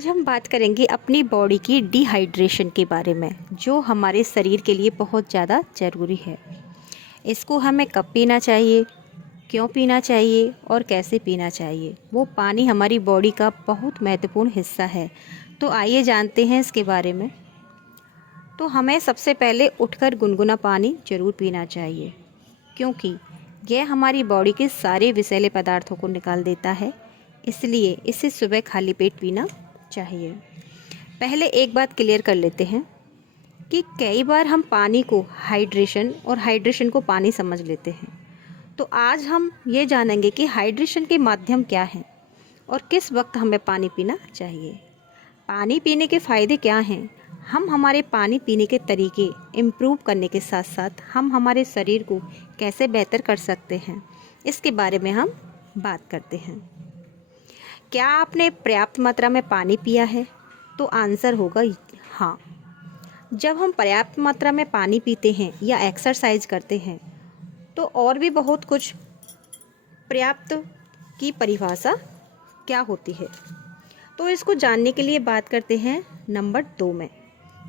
आज हम बात करेंगे अपनी बॉडी की डिहाइड्रेशन के बारे में, जो हमारे शरीर के लिए बहुत ज़्यादा ज़रूरी है। इसको हमें कब पीना चाहिए, क्यों पीना चाहिए और कैसे पीना चाहिए। वो पानी हमारी बॉडी का बहुत महत्वपूर्ण हिस्सा है। तो आइए जानते हैं इसके बारे में। तो हमें सबसे पहले उठकर गुनगुना पानी ज़रूर पीना चाहिए, क्योंकि यह हमारी बॉडी के सारे विषैले पदार्थों को निकाल देता है। इसलिए इसे सुबह खाली पेट पीना चाहिए। पहले एक बात क्लियर कर लेते हैं कि कई बार हम पानी को हाइड्रेशन को पानी समझ लेते हैं। तो आज हम ये जानेंगे कि हाइड्रेशन के माध्यम क्या हैं और किस वक्त हमें पानी पीना चाहिए। पानी पीने के फ़ायदे क्या हैं, हम हमारे पानी पीने के तरीके इम्प्रूव करने के साथ साथ हम हमारे शरीर को कैसे बेहतर कर सकते हैं, इसके बारे में हम बात करते हैं। क्या आपने पर्याप्त मात्रा में पानी पिया है? तो आंसर होगा हाँ। जब हम पर्याप्त मात्रा में पानी पीते हैं या एक्सरसाइज करते हैं तो और भी बहुत कुछ। पर्याप्त की परिभाषा क्या होती है, तो इसको जानने के लिए बात करते हैं नंबर 2 में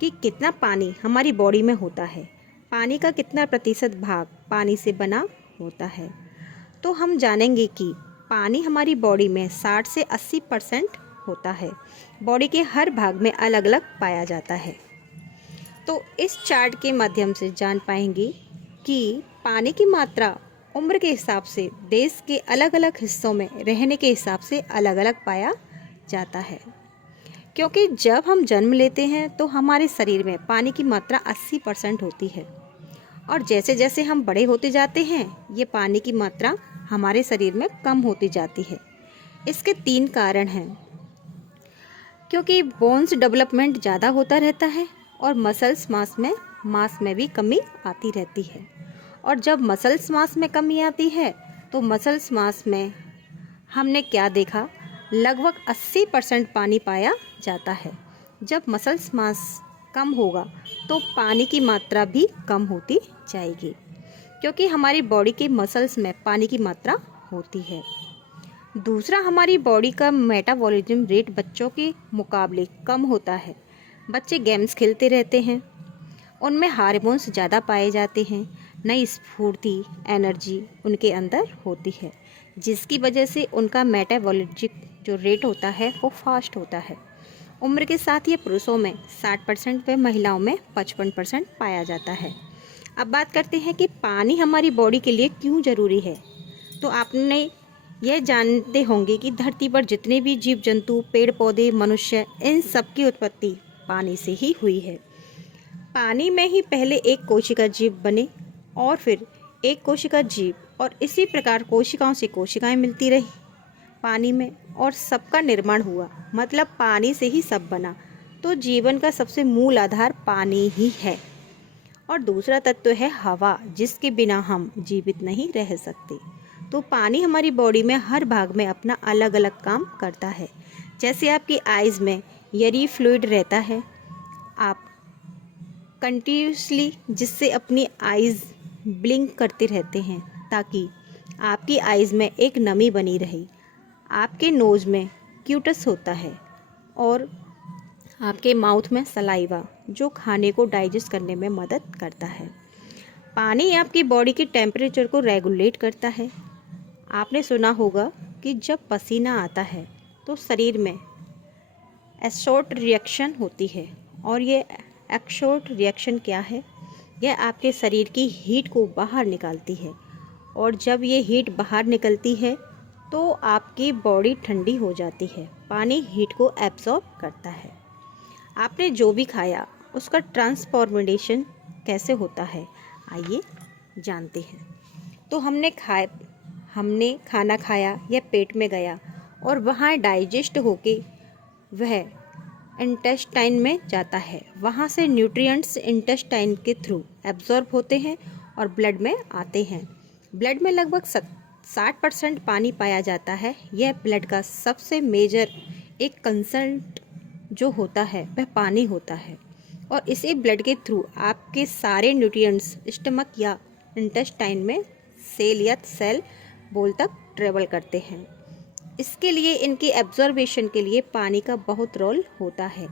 कि कितना पानी हमारी बॉडी में होता है, पानी का कितना प्रतिशत भाग पानी से बना होता है। तो हम जानेंगे कि पानी हमारी बॉडी में 60 से 80% होता है। बॉडी के हर भाग में अलग अलग पाया जाता है। तो इस चार्ट के माध्यम से जान पाएंगे कि पानी की मात्रा उम्र के हिसाब से, देश के अलग अलग हिस्सों में रहने के हिसाब से अलग अलग पाया जाता है। क्योंकि जब हम जन्म लेते हैं तो हमारे शरीर में पानी की मात्रा 80% होती है, और जैसे जैसे हम बड़े होते जाते हैं ये पानी की मात्रा हमारे शरीर में कम होती जाती है। इसके 3 कारण हैं। क्योंकि बोन्स डेवलपमेंट ज़्यादा होता रहता है और मसल्स मास में भी कमी आती रहती है। और जब मसल्स मास में कमी आती है तो मसल्स मास में हमने क्या देखा, लगभग 80% पानी पाया जाता है। जब मसल्स मास कम होगा तो पानी की मात्रा भी कम होती जाएगी, क्योंकि हमारी बॉडी के मसल्स में पानी की मात्रा होती है। दूसरा, हमारी बॉडी का मेटाबॉलिज्म रेट बच्चों के मुकाबले कम होता है। बच्चे गेम्स खेलते रहते हैं, उनमें हार्मोन्स ज़्यादा पाए जाते हैं, नई स्फूर्ति, एनर्जी उनके अंदर होती है, जिसकी वजह से उनका मेटाबॉलिज्म जो रेट होता है वो फास्ट होता है। उम्र के साथ ये पुरुषों में 60% व महिलाओं में 55% पाया जाता है। अब बात करते हैं कि पानी हमारी बॉडी के लिए क्यों ज़रूरी है। तो आपने यह जानते होंगे कि धरती पर जितने भी जीव जंतु, पेड़ पौधे, मनुष्य, इन सब की उत्पत्ति पानी से ही हुई है। पानी में ही पहले एक कोशिका जीव बने और फिर एक कोशिका जीव, और इसी प्रकार कोशिकाओं से कोशिकाएं मिलती रही पानी में, और सबका निर्माण हुआ। मतलब पानी से ही सब बना। तो जीवन का सबसे मूल आधार पानी ही है। और दूसरा तत्व है हवा, जिसके बिना हम जीवित नहीं रह सकते। तो पानी हमारी बॉडी में हर भाग में अपना अलग अलग काम करता है। जैसे आपकी आइज़ में यरी फ्लूइड रहता है, आप कंटिन्यूसली जिससे अपनी आइज़ ब्लिंक करते रहते हैं ताकि आपकी आइज़ में एक नमी बनी रहे। आपके नोज़ में क्यूटस होता है और आपके माउथ में सलाइवा, जो खाने को डाइजेस्ट करने में मदद करता है। पानी आपकी बॉडी के टेम्परेचर को रेगुलेट करता है। आपने सुना होगा कि जब पसीना आता है तो शरीर में एक्सोट रिएक्शन होती है, और ये एक्सोट रिएक्शन क्या है, यह आपके शरीर की हीट को बाहर निकालती है। और जब ये हीट बाहर निकलती है तो आपकी बॉडी ठंडी हो जाती है। पानी हीट को एब्जॉर्ब करता है। आपने जो भी खाया उसका ट्रांसफॉर्मेशन कैसे होता है, आइए जानते हैं। तो हमने खाना खाया, यह पेट में गया और वहाँ डाइजेस्ट होके वह इंटेस्टाइन में जाता है। वहाँ से न्यूट्रिएंट्स इंटेस्टाइन के थ्रू एब्जॉर्ब होते हैं और ब्लड में आते हैं। ब्लड में लगभग 60% पानी पाया जाता है। यह ब्लड का सबसे मेजर एक कंसर्ट जो होता है वह पानी होता है, और इसी ब्लड के थ्रू आपके सारे न्यूट्रिएंट्स स्टमक या इंटेस्टाइन में सेल या सेल बोल तक ट्रेवल करते हैं। इसके लिए इनकी एब्जॉर्बेशन के लिए पानी का बहुत रोल होता है।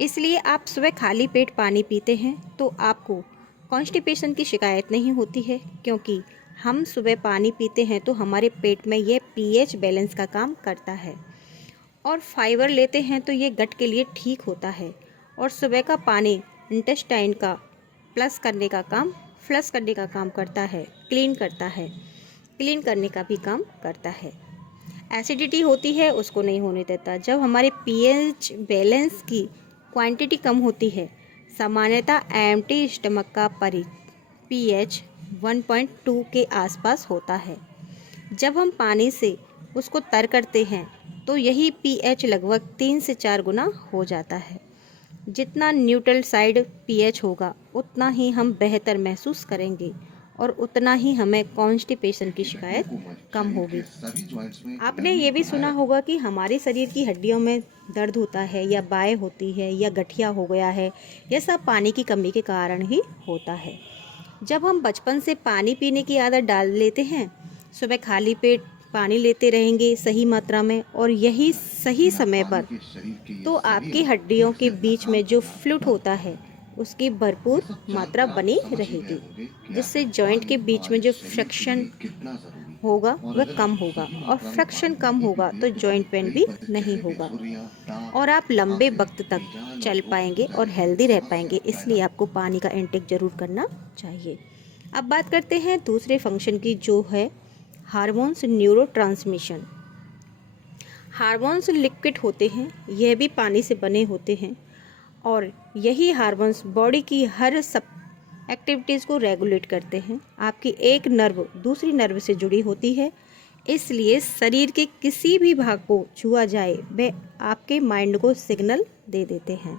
इसलिए आप सुबह खाली पेट पानी पीते हैं तो आपको कॉन्स्टिपेशन की शिकायत नहीं होती है, क्योंकि हम सुबह पानी पीते हैं तो हमारे पेट में ये पीएच बैलेंस का काम करता है। और फाइबर लेते हैं तो ये गट के लिए ठीक होता है। और सुबह का पानी इंटेस्टाइन का फ्लश करने का काम करता है, क्लीन करने का भी काम करता है। एसिडिटी होती है उसको नहीं होने देता। जब हमारे पीएच बैलेंस की क्वांटिटी कम होती है, सामान्यतः एम्प्टी स्टमक का पीएच 1.2 के आसपास होता है। जब हम पानी से उसको तर करते हैं तो यही पीएच लगभग 3 से 4 गुना हो जाता है। जितना न्यूट्रल साइड पीएच होगा उतना ही हम बेहतर महसूस करेंगे और उतना ही हमें कॉन्स्टिपेशन की शिकायत कम होगी। आपने ये भी सुना होगा कि हमारे शरीर की हड्डियों में दर्द होता है या बाएं होती है या गठिया हो गया है, यह सब पानी की कमी के कारण ही होता है। जब हम बचपन से पानी पीने की आदत डाल लेते हैं, सुबह खाली पेट पानी लेते रहेंगे सही मात्रा में और यही सही समय पर, तो आपकी हड्डियों के बीच में जो फ्लूइड होता है उसकी भरपूर मात्रा बनी रहेगी, जिससे जॉइंट के बीच में जो फ्रिक्शन होगा वह कम होगा। और फ्रिक्शन कम होगा तो जॉइंट पेन भी नहीं होगा और आप लंबे वक्त तक चल पाएंगे और हेल्दी रह पाएंगे। इसलिए आपको पानी का इंटेक ज़रूर करना चाहिए। अब बात करते हैं दूसरे फंक्शन की, जो है हार्मोन्स, न्यूरोट्रांसमिशन। हार्मोन्स लिक्विड होते हैं, यह भी पानी से बने होते हैं और यही हार्मोन्स बॉडी की हर सब एक्टिविटीज़ को रेगुलेट करते हैं। आपकी एक नर्व दूसरी नर्व से जुड़ी होती है, इसलिए शरीर के किसी भी भाग को छुआ जाए वह आपके माइंड को सिग्नल दे देते हैं।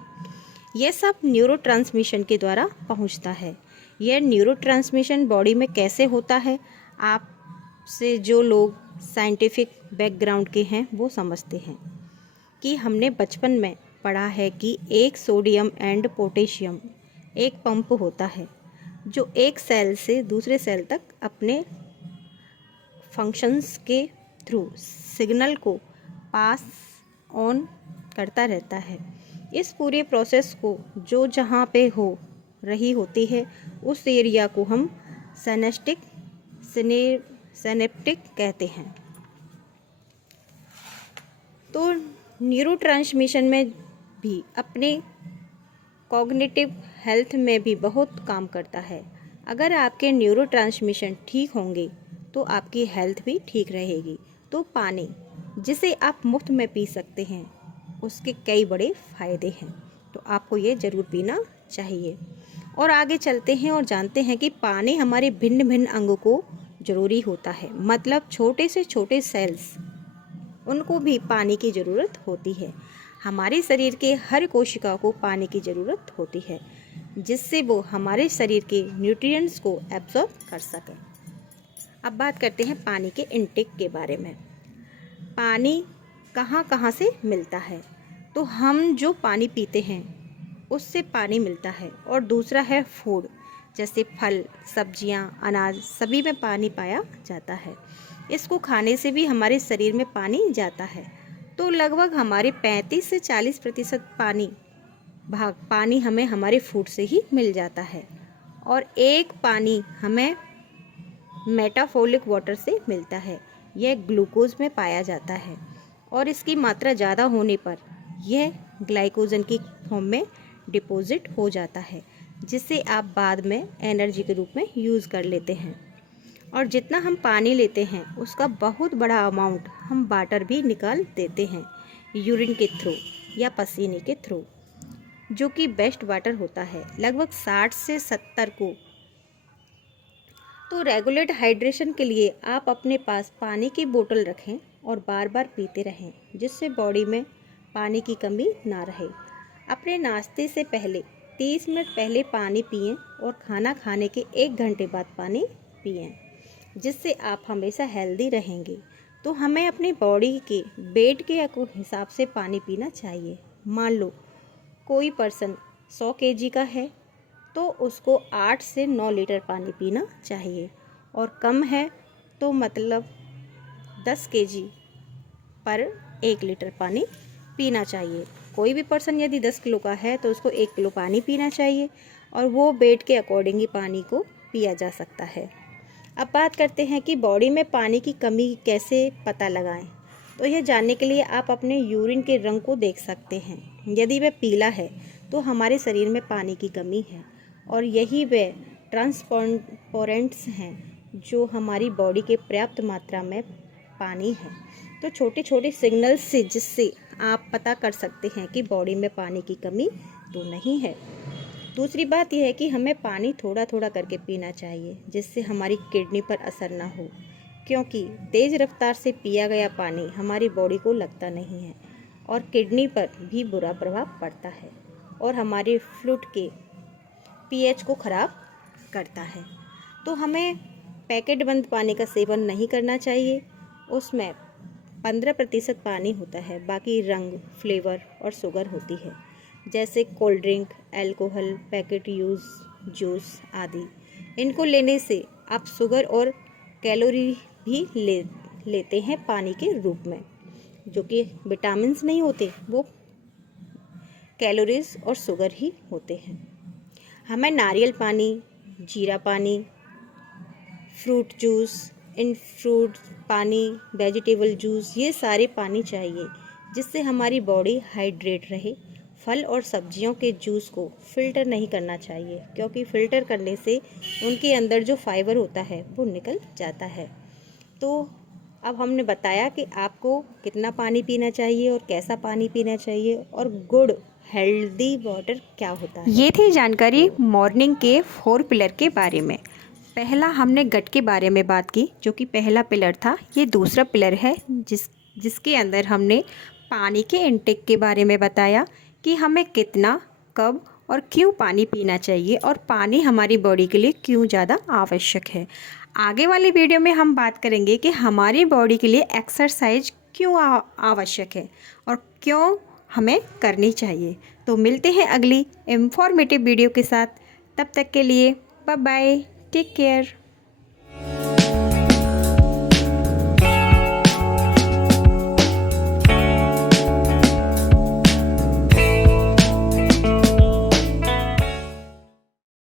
यह सब न्यूरोट्रांसमिशन के द्वारा पहुंचता है। यह न्यूरोट्रांसमिशन बॉडी में कैसे होता है, आप से जो लोग साइंटिफिक बैकग्राउंड के हैं वो समझते हैं कि हमने बचपन में पढ़ा है कि एक सोडियम एंड पोटेशियम एक पंप होता है जो एक सेल से दूसरे सेल तक अपने फंक्शंस के थ्रू सिग्नल को पास ऑन करता रहता है। इस पूरे प्रोसेस को जो जहाँ पे हो रही होती है उस एरिया को हम सिनेप्टिक कहते हैं। तो न्यूरोट्रांसमिशन में भी अपने कॉग्निटिव हेल्थ में भी बहुत काम करता है। अगर आपके न्यूरोट्रांसमिशन ठीक होंगे तो आपकी हेल्थ भी ठीक रहेगी। तो पानी जिसे आप मुफ्त में पी सकते हैं उसके कई बड़े फ़ायदे हैं, तो आपको ये ज़रूर पीना चाहिए। और आगे चलते हैं और जानते हैं कि पानी हमारे भिन्न भिन्न अंगों को ज़रूरी होता है। मतलब छोटे से छोटे सेल्स, उनको भी पानी की ज़रूरत होती है। हमारे शरीर के हर कोशिका को पानी की ज़रूरत होती है, जिससे वो हमारे शरीर के न्यूट्रिएंट्स को एब्जॉर्ब कर सकें। अब बात करते हैं पानी के इनटेक के बारे में। पानी कहाँ कहाँ से मिलता है, तो हम जो पानी पीते हैं उससे पानी मिलता है। और दूसरा है फूड, जैसे फल, सब्जियाँ, अनाज, सभी में पानी पाया जाता है। इसको खाने से भी हमारे शरीर में पानी जाता है। तो लगभग हमारे 35 से 40% पानी हमें हमारे फूड से ही मिल जाता है। और एक पानी हमें मेटाफोलिक वाटर से मिलता है। यह ग्लूकोज में पाया जाता है और इसकी मात्रा ज़्यादा होने पर यह ग्लाइकोजन की फॉर्म में डिपॉजिट हो जाता है, जिसे आप बाद में एनर्जी के रूप में यूज़ कर लेते हैं। और जितना हम पानी लेते हैं उसका बहुत बड़ा अमाउंट हम वाटर भी निकाल देते हैं यूरिन के थ्रू या पसीने के थ्रू, जो कि बेस्ट वाटर होता है, लगभग 60 से 70 को। तो रेगुलेट हाइड्रेशन के लिए आप अपने पास पानी की बोतल रखें और बार बार पीते रहें, जिससे बॉडी में पानी की कमी ना रहे। अपने नाश्ते से पहले 30 मिनट पहले पानी पिएं और खाना खाने के 1 घंटे बाद पानी पिएं, जिससे आप हमेशा हेल्दी रहेंगे। तो हमें अपनी बॉडी के वेट के हिसाब से पानी पीना चाहिए। मान लो कोई पर्सन 100 kg का है तो उसको 8 से 9 लीटर पानी पीना चाहिए, और कम है तो मतलब 10 kg पर 1 लीटर पानी पीना चाहिए। कोई भी पर्सन यदि 10 किलो का है तो उसको 1 किलो पानी पीना चाहिए और वो वेट के अकॉर्डिंग ही पानी को पिया जा सकता है। अब बात करते हैं कि बॉडी में पानी की कमी कैसे पता लगाएं। तो यह जानने के लिए आप अपने यूरिन के रंग को देख सकते हैं। यदि वह पीला है तो हमारे शरीर में पानी की कमी है और यही वे ट्रांसपोरेंट्स हैं जो हमारी बॉडी के पर्याप्त मात्रा में पानी है। तो छोटे छोटे सिग्नल्स से जिससे आप पता कर सकते हैं कि बॉडी में पानी की कमी तो नहीं है। दूसरी बात यह है कि हमें पानी थोड़ा थोड़ा करके पीना चाहिए जिससे हमारी किडनी पर असर ना हो, क्योंकि तेज़ रफ्तार से पिया गया पानी हमारी बॉडी को लगता नहीं है और किडनी पर भी बुरा प्रभाव पड़ता है और हमारे फ्लूइड के पीएच को ख़राब करता है। तो हमें पैकेट बंद पानी का सेवन नहीं करना चाहिए। उसमें 15% पानी होता है, बाकी रंग, फ्लेवर और शुगर होती है, जैसे cold drink, alcohol, packet use juice आदि। इनको लेने से आप शुगर और कैलोरी भी लेते हैं पानी के रूप में, जो कि विटामिन्स नहीं होते, वो कैलोरीज और शुगर ही होते हैं। हमें नारियल पानी, जीरा पानी, फ्रूट जूस, इन फ्रूट पानी, वेजिटेबल जूस, ये सारे पानी चाहिए जिससे हमारी बॉडी हाइड्रेट रहे। फल और सब्जियों के जूस को फ़िल्टर नहीं करना चाहिए, क्योंकि फ़िल्टर करने से उनके अंदर जो फाइबर होता है वो निकल जाता है। तो अब हमने बताया कि आपको कितना पानी पीना चाहिए और कैसा पानी पीना चाहिए और गुड हेल्दी वाटर क्या होता है। ये थी जानकारी मॉर्निंग के 4 पिलर के बारे में। पहला हमने गट के बारे में बात की, जो कि पहला पिलर था। ये दूसरा पिलर है जिसके अंदर हमने पानी के इनटेक के बारे में बताया कि हमें कितना, कब और क्यों पानी पीना चाहिए और पानी हमारी बॉडी के लिए क्यों ज़्यादा आवश्यक है। आगे वाली वीडियो में हम बात करेंगे कि हमारी बॉडी के लिए एक्सरसाइज क्यों आवश्यक है और क्यों हमें करनी चाहिए। तो मिलते हैं अगली इंफॉर्मेटिव वीडियो के साथ। तब तक के लिए बाय बाय, टेक केयर।